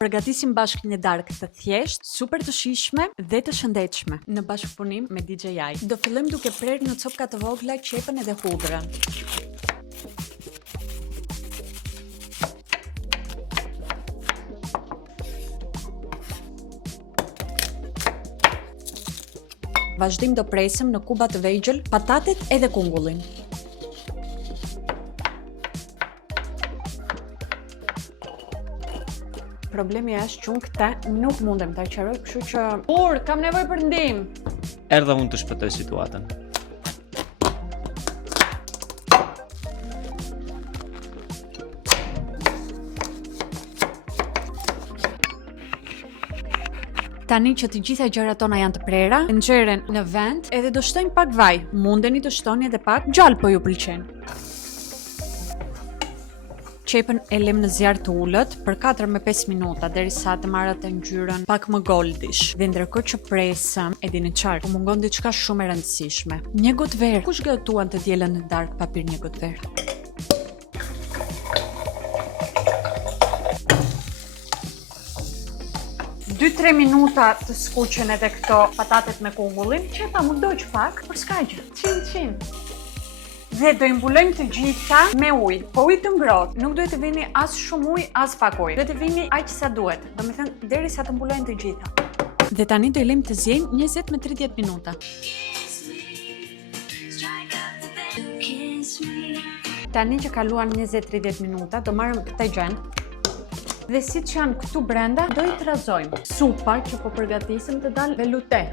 Përgatisim bashkë një darkë të thjeshtë, super të shijshme dhe të shëndetshme në bashkëpunim me DJI. Do fillojmë duke prerë në copka të vogla qepën edhe hudhrën. Vazhdim do presim në kuba të vegjël patatet edhe kungullin. Problemi është që unë këte nuk mundem ta qëroj, kështu që... kam nevojë për ndihmë! Erdha unë të shpëtoj situatën. Tani që të gjitha gjërat tona janë të prera, nxjerren në vend edhe do shtojmë pak vaj. Mundeni të shtoni edhe pak gjallë po ju pëlqen. Qepën e lëm në zjarr të ulët për 4 me 5 minuta derisa të marrë atë ngjyrën pak më goldish. Dhe ndërkohë që presëm, e dini çfarë, u mungon diçka shumë e rëndësishme. Një gotë verë. Kush gatuan të dielën në darkë pa pirë një gotë verë? Dy 3 minuta të skuqen edhe këto patatet me kungullin, qepa më doq pak, por s'ka gjë. Qin. Dhe do i mbulojmë të gjitha me ujë, po ujë të ngrohtë. Nuk duhet të vini as shumë ujë, as pak ujë. Duhet të vini aq sa duhet. Domethënë derisa të mbulojnë të gjitha. Dhe tani do i lëmë të ziejnë 20 me 30 minuta. Tani që kaluan 20-30 minuta, do marrim këtë gjend. Dhe siç janë këtu brenda, do i trazojmë. Supa që po përgatisim të dalë velute.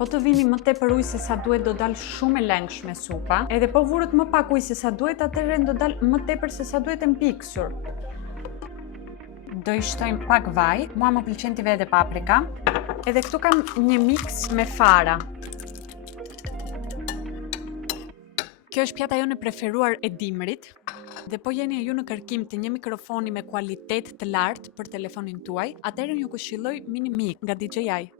Po të vini më tepër ujë se sa duhet do dalë shumë e lengshme supa. Edhe po vurët më pak ujë se sa duhet, atëherë do dalë më tepër se sa duhet e mpiksur. Do i shtojmë pak vaj, mua më pëlqen t'i vete paprika. Edhe këtu kam një mix me fara. Kjo është pjata jone preferuar e dimrit. Dhe po jeni ju në kërkim të një mikrofoni me kualitet të lartë për telefonin tuaj, atëherë ju këshilloj Mini Mic nga DJI.